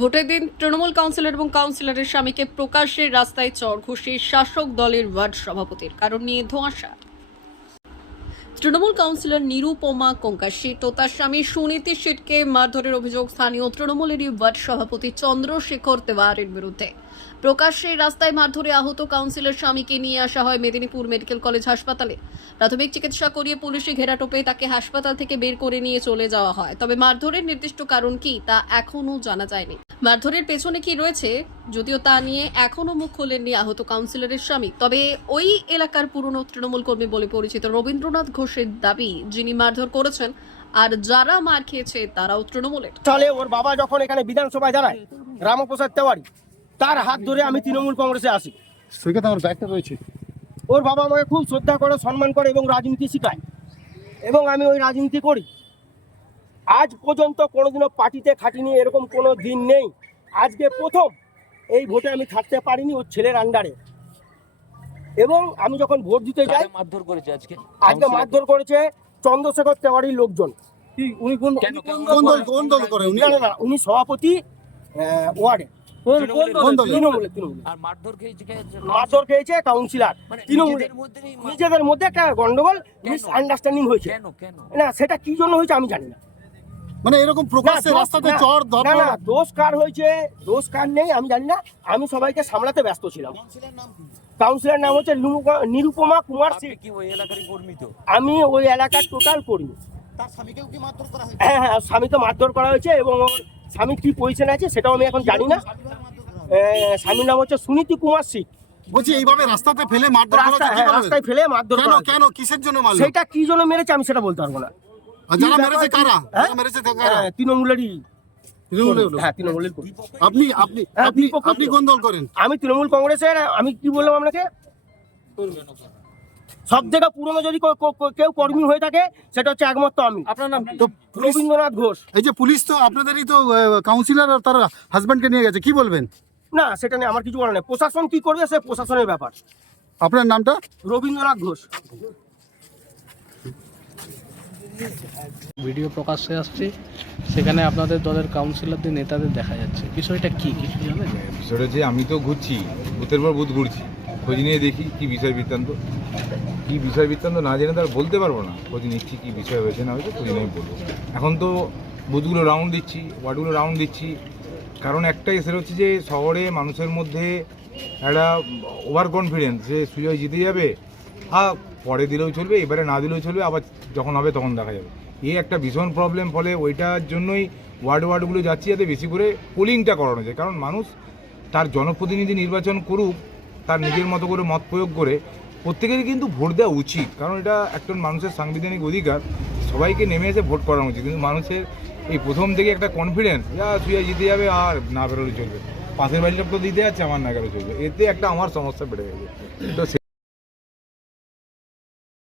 ভোটের দিন তৃণমূল কাউন্সিলর এবং কাউন্সিলরের স্বামীকে প্রকাশ্যে রাস্তায় চর ঘুষে শাসক দলের ওয়ার্ড সভাপতির কারণ নিয়ে ধোঁয়াশা। তৃণমূল কাউন্সিলর নিরুপমা কঙ্কাশিট ও তার স্বামী সুনীতি শেঠকে মারধরের অভিযোগ স্থানীয় তৃণমূলেরই ওয়ার্ড সভাপতি চন্দ্রশেখর তেওয়ারের বিরুদ্ধে। প্রকাশ্যে রাস্তায় মারধরে আহত কাউন্সিলর স্বামীকে নিয়ে আসা হয় মেদিনীপুর মেডিকেল কলেজ হাসপাতালে। প্রাথমিক চিকিৎসা করিয়ে পুলিশে ঘেরাটোপে তাকে হাসপাতাল থেকে বের করে নিয়ে চলে যাওয়া হয়। তবে মারধরের নির্দিষ্ট কারণ কি তা এখনও জানা যায়নি। মারধরের পেছনে কি রয়েছে যদিও তা নিয়ে এখনও মুখ খোলেননি আহত কাউন্সিলরের স্বামী। তবে ওই এলাকার পুরনো তৃণমূল কর্মী বলে পরিচিত রবীন্দ্রনাথ ঘোষের দাবি যিনি মারধর করেছেন আর যারা মার খেয়েছে তারাও তৃণমূলের। সালে ওর বাবা যখন এখানে বিধানসভায় দাঁড়ায়, রামপ্রসাদ তেওয়ারি তার হাত ধরে আমি তৃণমূল কংগ্রেসে আসি। সেখানে আমার ব্যাগটা রয়েছে? ওর বাবা আমাকে খুব শ্রদ্ধা করে সম্মান করে এবং রাজনীতি শেখায়। এবং আমি ওই রাজনীতি করি। আজ পর্যন্ত কোনোদিনও পার্টিতে খাটিনি এরকম কোনো দিন নেই। আজকে প্রথম এই ভোটে আমি থাকতে পারিনি ওর ছেলের আন্ডারে এবং আমি যখন ভোট দিতে যাই মারধর করেছে আজকে? আজকে মারধর করেছে চন্দ্রশেখর তেওয়ারির লোকজন। উনি কোন দল করে উনি সভাপতি আহ, ওয়ার্ডে। কোন দল তৃণমূলে? তৃণমূলে। আর মারধর খেয়েছে মারধর খেয়েছে কাউন্সিলর। মানে নিজেদের মধ্যে একটা গন্ডগোল মিস আন্ডারস্ট্যান্ডিং হয়েছে। কেন? কেন? না সেটা কি জন্য হয়েছে আমি জানি না। মানে এরকম প্রকাশ্যে দোষ- রাস্তাতে চর না না দোষ কার হয়েছে? দোষ কার নেই আমি জানি না। আমি সবাইকে সামলাতে ব্যস্ত ছিলাম। কাউন্সিলর নাম হচ্ছে নিরুপমা কুমার সিং। কি ওই এলাকারই কর্মী তো? আমি ওই এলাকার টোটাল কর্মী। তার স্বামীকেও কি মারধর করা হয়েছে? হ্যাঁ হ্যাঁ স্বামীকে মারধর করা হয়েছে এবং ওর স্বামী কি পজিশন আছে সেটাও আমি এখন জানি না। স্বামীর নাম হচ্ছে সুনীতি কুমার সিং। বলছি এইভাবে রাস্তাতে ফেলে মারধর করা কি হ্যাঁ, রাস্তায় ফেলে মারধর কেন কেন কিসের জন্য মারলো? সেটা কি জন্য মেরেছে আমি সেটা বলতে পারব না। আর যারা মেরেছে কারা? হ্যাঁ? যারা মেরেছে কারা? হ্যাঁ, তৃণমূলেরই। হ্যাঁ। আপনি আপনি আপনি আপনি কোন দল করেন? আমি তৃণমূল কংগ্রেসের আমি কি বললাম আপনাকে? সব থেকে পুরনো যদি কেউ কর্মী হয়ে থাকে সেটা হচ্ছে একমাত্র আমি। আপনার নাম তো রবীন্দ্রনাথ ঘোষ। এই যে পুলিশ তো আপনাদেরই তো কাউন্সিলর আর তার হাজবেন্ডকে নিয়ে গেছে কি বলবেন? না সেটা নিয়ে আমার কিছু বলার নেই। প্রশাসন কি করবে সে প্রশাসনের ব্যাপার। আপনার নামটা? রবীন্দ্রনাথ ঘোষ। ভিডিও প্রকাশ্যে আসছে। সেখানে আপনাদের দলের কাউন্সিলরদের নেতাদের দেখা যাচ্ছে। বিষয়টা কি? কিছু জানেন? বিষয়টা হচ্ছে আমি তো ঘুরছি বুথের পর বুথ ঘুরছি। খোঁজ নিয়ে দেখি কি বিষয় বৃত্তান্ত। কি বিষয় বৃত্তান্ত না জেনে তার বলতে পারব না। খোঁজ নিচ্ছি কি বিষয় হয়েছে, না হয়েছে খোঁজ নিয়ে বলব। এখন তো বুথগুলো রাউন্ড দিচ্ছি, ওয়ার্ডগুলো রাউন্ড দিচ্ছি। কারণ একটাই সেটা হচ্ছে যে, শহরে মানুষের মধ্যে একটা ওভার কনফিডেন্স যে, সুজয় জিতে যাবে হ্যাঁ পরে দিলেও চলবে, এবারে না দিলেও চলবে, আবার যখন হবে তখন দেখা যাবে। এই একটা ভীষণ প্রবলেম ফলে ওইটার জন্যই ওয়ার্ড ওয়ার্ডগুলো যাচ্ছি যাতে বেশি করে পোলিংটা করানো যায়। কারণ মানুষ তার জনপ্রতিনিধি নির্বাচন করুক, তার নিজের মতো করে মত প্রয়োগ করে প্রত্যেকেরই কিন্তু ভোট দেওয়া উচিত। কারণ এটা একজন মানুষের সাংবিধানিক অধিকার। সবাইকে নেমে এসে ভোট করা উচিত। কিন্তু মানুষের এই প্রথম থেকে একটা কনফিডেন্স যা শুয়ে জিতে যাবে আর না বেরোলে চলবে। পাশের বাড়ির লোক তো দিতে যাচ্ছে, আমার না গেলে চলবে। এতে একটা আমার সমস্যা বেড়ে গেছে।